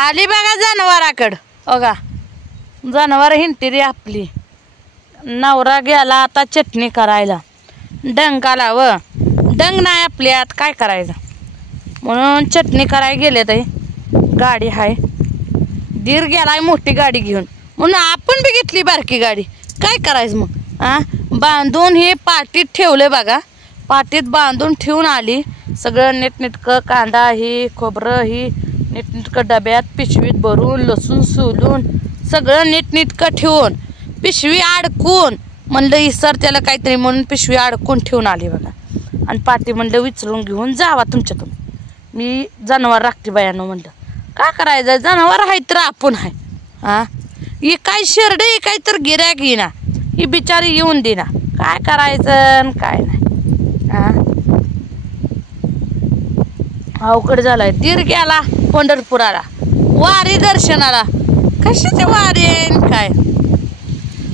आली बघा जनावराकडं. बघा जनावर हिंडती आपली. नवरा गेला आता चटणी करायला. डंग आला व डंग नाही आपल्यात काय करायचं म्हणून चटणी करायला गेले. ताई गाडी हाय. दीर गेलाय मोठी गाडी घेऊन म्हणून आपण बी घेतली बारकी गाडी. काय करायचं मग बांधून हे पाटीत ठेवले बघा. पाटीत बांधून ठेवून आली. सगळं नीटनेटकं कांदा ही खोबरं ही नीटनेटकं डब्यात पिशवीत भरून लसूण सोलून सगळं नीटनेटकं ठेवून पिशवी अडकून म्हणलं इसर त्याला काहीतरी म्हणून पिशवी अडकून ठेवून आली बघा. आणि पाटी म्हणलं विचारून घेऊन जावा तुमच्या तुम्ही. मी जनावर राखते बायानं म्हणलं काय करायचं जनावर आहे तर आपण आहे. ही काय शेरडे काय तर गिऱ्हाईक येईना. ही बिचारी येऊन देना. काय करायचं काय नाही. अवघड झालाय. दीर गेला पंढरपुराला वारी दर्शनाला. कशाचे वारी आहे काय.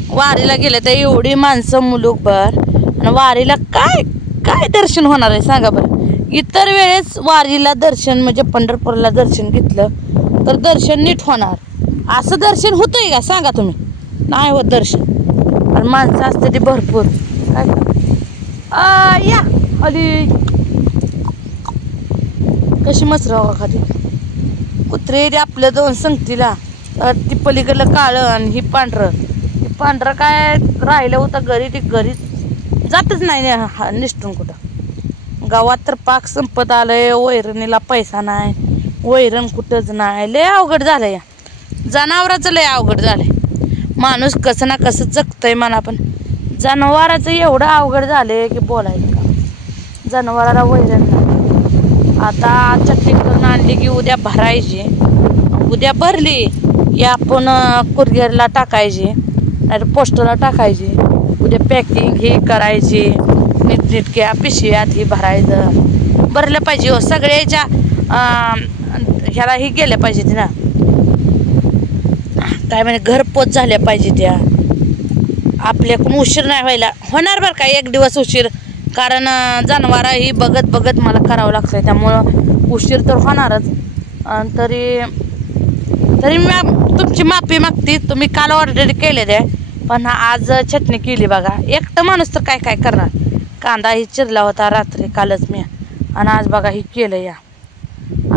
वारीला गेले तर एवढी माणसं मुलूकभर आणि वारीला काय काय दर्शन होणार आहे सांगा बरं. इतर वेळेस वारीला दर्शन म्हणजे पंढरपूरला दर्शन घेतलं तर दर्शन नीट होणार. असं दर्शन होतंय का सांगा तुम्ही. नाही होत दर्शन. आणि माणसं असते ती भरपूर. काय या अली कशी मसरावा खाली कुत्रे आपल्या दोन संगतीला. ती पलीकडलं काळं आणि ही पांढरं. ही पांढरं काय राहिलं होतं घरी. ती घरी जातच नाही निष्ठून कुठं. गावात तर पाक संपत आलंय. वैरणीला पैसा नाही. वैरण कुठंच नाही. लय अवघड झालंय. या जनावराचं लय अवघड झालंय. माणूस कसं ना कसं जगतंय म्हणा पण जनावराचं एवढं अवघड झालंय की बोलायचं का. जनावराला वैरण नाही. आता चटणी करून आणली की उद्या भरायची. उद्या भरली की आपण कुरिअरला टाकायची नाही पोस्टला टाकायची. उद्या पॅकिंग ही करायची. नीटनेटक्या पिशव्यात ही भरायचं. भरलं पाहिजे हो सगळ्याच्या ह्याला ही गेल्या पाहिजे ना. काय म्हणजे घरपोच झाल्या पाहिजे त्या. आपल्याकडून उशीर नाही व्हायला होणार बरं का. एक दिवस उशीर कारण जनावरं ही बघत बघत मला करावं लागतंय त्यामुळं उशीर तर होणारच. तरी मी तुमची माफी मागते. तुम्ही काल ऑर्डर केले ते पण आज चटणी केली बघा. एकटं माणूस तर काय काय करणार. कांदा ही चिरला होता रात्री कालच मी आणि आज बघा ही केलं. या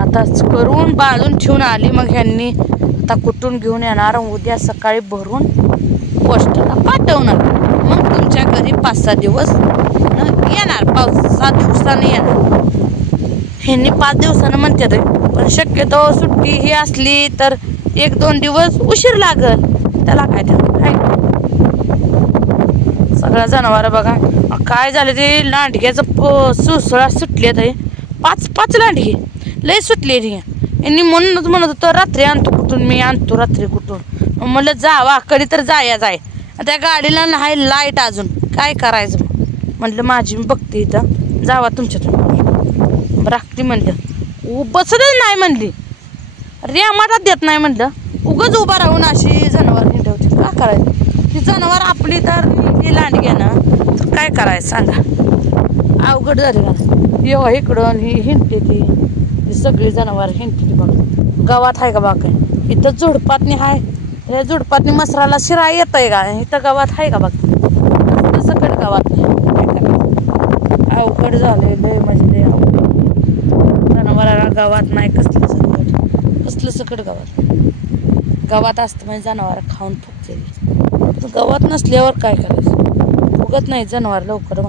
आता करून बांधून ठेवून आली. मग ह्यांनी आता कुठून घेऊन येणार. उद्या सकाळी भरून पोस्टला पाठवणार. मग तुमच्या घरी 5-6 दिवस येणार. 5-6 दिवसाने येणार. ह्यांनी 5 दिवसानं म्हणतात पण शक्यतो सुट्टी ही असली तर 1-2 दिवस उशीर लागल. त्याला काय आहे. सगळ्या जनावर बघा काय झालं ते लांडग्याचं सुसळा सुटले ते 5 लांडगे लय सुटले रे. यांनी म्हणूनच म्हणत होतं रात्री आणतो कुठून मी आणतो रात्री कुठून. म्हणलं जावा कधी तर जाय त्या गाडीला नाही लाईट अजून काय करायचं. म्हटलं माझी मी बघते इथं जावा तुमच्यातून राखती. म्हणलं बसतच नाही म्हणली. रेमाटात देत नाही म्हणलं. उगच उभा राहून अशी जनावर हिंडवते. काय करायचं. ती जनावर आपली तर ही लांडगी ना तर काय करायचं सांगा. अवघड झाली ना. येवा इकडं ही हिंडते ती सगळी जनावर हिंडते ती बघा. गावात आहे का बा काय. इथं झुडपातनी आहे. या झुडपातनी मसराला शिरा येत आहे का. इथं गावात आहे का बघ. सकट गावात नाही. काय करायचं अवघड झालंय लय म्हणजे लय अवघड. जनावराला गावात नाही कसलं सकट कसलं सकट गावात असतं म्हणजे जनावर खाऊन फुकते. गावात नसल्यावर काय करायचं. उगत नाही जनावर लवकर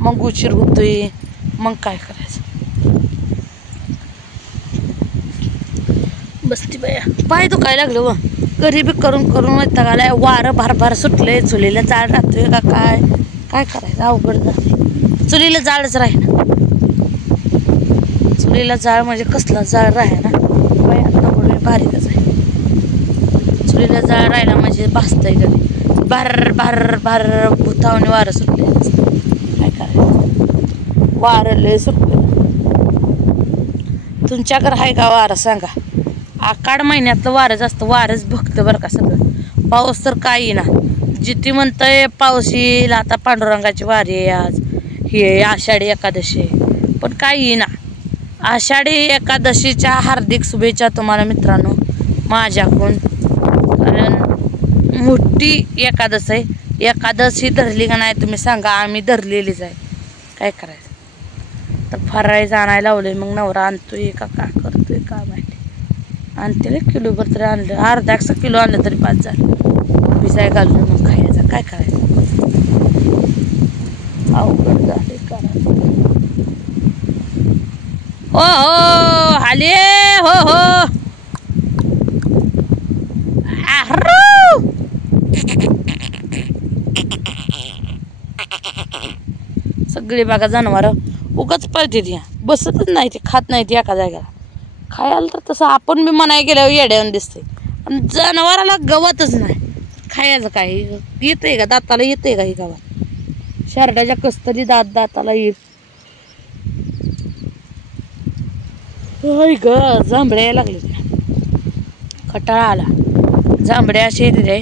मग उशीर होतोय. मग काय करायचं. बसती बाया पाय दुखायला लागलं व. गरीबी करून करून वैतागालाय. वारं भार सुटलंय. चुलीला जाळ राहतोय का काय काय करायचं अवघड झालं. चुलीला जाळच राही ना. चुलीला जाळ म्हणजे कसला जाळ राहे ना बाय. आता बोलणे बारीकच आहे. चुलीला जाळ राहिला म्हणजे भासतंय कधी भार भुतावणी वारं सुटले. काय करायचं वारं लय सुटले. तुमच्याकडे आहे का वारं सांगा. आकाड महिन्यातलं वारं जास्त वारच बघतं बरं का सगळं. पाऊस तर काही ना. जिथे म्हणतंय पाऊस येईल. आता पांडुरंगाची वारी आहे आज. ही आषाढी एकादशी पण काही ना. आषाढी एकादशीच्या हार्दिक शुभेच्छा तुम्हाला मित्रांनो. माझ्याकडून, कारण मोठी एकादश आहे. एकादश ही धरली का नाही तुम्ही सांगा? आम्ही धरलेलीच आहे. काय करायचं तर फराळीचं आणायला लावले. मग नवरा आणतोय का काय करतोय का माहिती. आणते किलोभर तरी आणलं, अर्धा 1 किलो आणलं तरी 5 झालं. भिजाय घालून मग खायचं. काय करायचं, अवघड झाले करा. हो हो हाले हो हो सगळी बघा जनावर उगाच पळते ती, बसतच नाही ती, खात नाही ती एका जागेला. खायला तर तसं आपण बी म्हणाय गेल्यावर येड्यावर दिसते, पण जनावराला गवतच नाही. खायचं काय येतंय का? दाताला येतंय का? ही गावात शर्टाच्या कस्तरी दाताला येत. ग जांभळ्या यायला लागले, खटाळा आला. जांभळ्या असे येते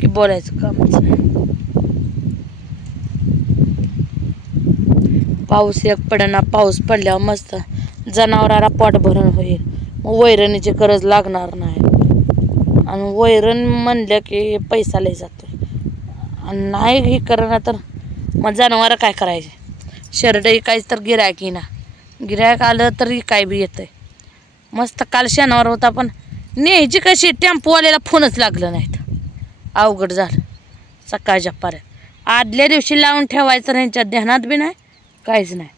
की बोलायचं कामच नाही. पाऊस एक पडेना. पाऊस पडल्यावर मस्त जनावराला पोट भरून होईल. मग वैरणीची गरज लागणार नाही. आणि वैरण म्हणलं की पैसा लय जातो. आणि नाही हे करणं तर मग जनावर काय करायचे? शर्ट इकायचं तर गिरायक ना, गिरायक आलं तरी काय बी येतंय. मस्त काल शनिवार होता, पण न्यायची कशी टेम्पोवाल्याला फोनच लागलं नाहीत. अवघड झालं सकाळच्या पाऱ्यात. आदल्या दिवशी लावून ठेवायचं त्यांच्या ध्यानात बी नाही, काहीच नाही.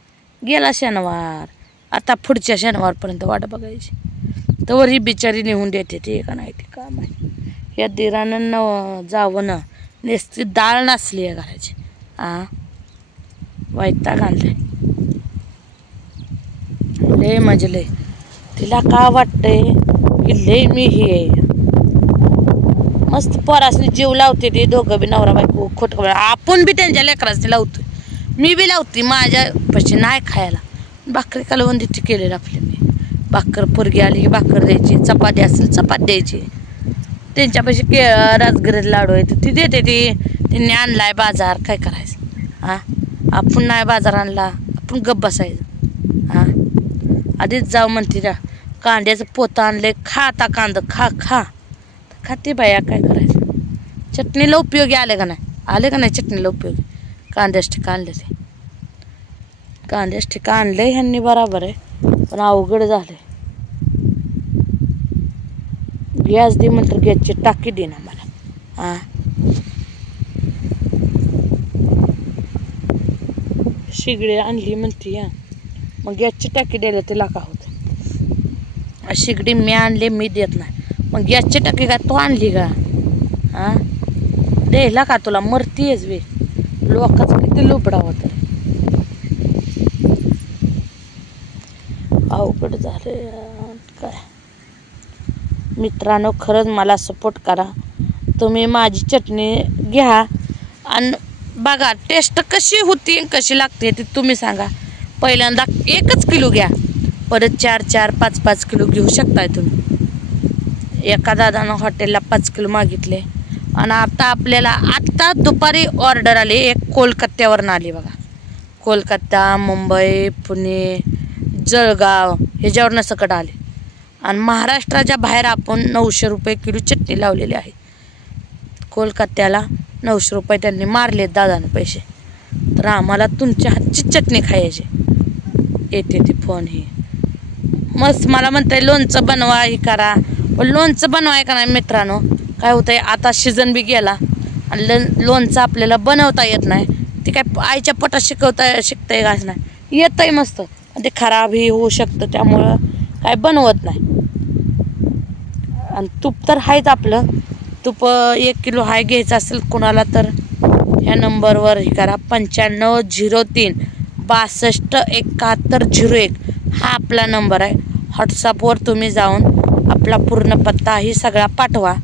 गेला शनिवार, आता पुढच्या शनिवारपर्यंत वाट बघायची. तर ही बिचारी नेऊन देते ते का नाही ते काम आहे. या दिरानं जावं ना, नेसती डाळ नसली आहे घराची. वैताग आणलाय लय म्हणजे लय. तिला का वाटतंय की लय मी हे आहे. मस्त पोरासनी जीव लावते ते दोघं बी, नवरा बायको. खोटं आपण बी त्यांच्या लेकरासनी लावतोय, मी बी लावते. माझ्या पैसे नाही खायला. भाकरी कालवंदीची केलेलं आपले मी. भाकर पोरगी आली की भाकर द्यायची, चपाती असेल चपाती द्यायची. त्यांच्या पैसे राजगिरीत लाडू आहे ती देते. त्यांनी आणलाय बाजार, काय करायचं? आपण नाही बाजार आणला, आपण गप्प बसायचं. आधीच जाऊ म्हणते त्या कांद्याचं पोतं आणलंय, खा आता कांदा, खा खा खाते बाया. काय करायचं? चटणीला उपयोगी आले का नाही? आले का नाही चटणीला उपयोगी? कांद्याच ठिका आणले ते, कांद्याच ठिका आणलंय ह्यांनी, बराबर आहे. पण अवघड झालंय. गॅस दे म्हणतं, गॅसची टाकी दे ना मला. शिगडी आणली म्हणते, मग गॅसची टाकी द्यायला तिला का होतं? शिगडी मी आणली, मी देत नाही. मग गॅसची टाकी का तू आणली का? द्यायला का तुला? मरतीयच वे. लोकांचं किती लुबडा होतं. अवघड झाले काय. मित्रांनो, खरंच मला सपोर्ट करा. तुम्ही माझी चटणी घ्या आणि बघा टेस्ट कशी होती, कशी लागते ते तुम्ही सांगा. पहिल्यांदा 1 किलो घ्या, परत 4-4, 5-5 किलो घेऊ शकताय तुम्ही. एका दादानं हॉटेलला 5 किलो मागितले. आणि आता आपल्याला आत्ता दुपारी ऑर्डर आली, एक कोलकात्यावरून आली बघा. कोलकाता, मुंबई, पुणे, जळगाव ह्याच्यावरनं सकट आले. आणि महाराष्ट्राच्या बाहेर आपण 900 रुपये किलो चटणी लावलेली आहे. कोलकात्याला 900 रुपये त्यांनी मारलेत दादानं पैसे. तर आम्हाला तुमच्या हातची चटणी खायची. येते ते फोन हे मस्त. मला म्हणताय लोणचं बनवा, हे करा. पण लोणचं बनवाय का नाही मित्रांनो, काय होतंय आता सीझन बी गेला आणि लोणचं आपल्याला बनवता येत नाही. ते काय आईच्या पोटात शिकताय का नाही, येतंय मस्त, ते खराबही होऊ शकतं. त्यामुळं काय बनवत नाही. आणि तूप तर आहेच आपलं. तूप 1 किलो हाय घ्यायचं असेल कोणाला तर ह्या नंबरवर हे करा, 9503 62 71 01 हा आपला नंबर आहे. व्हॉट्सअपवर तुम्ही जाऊन आपला पूर्ण पत्ता ही सगळा पाठवा.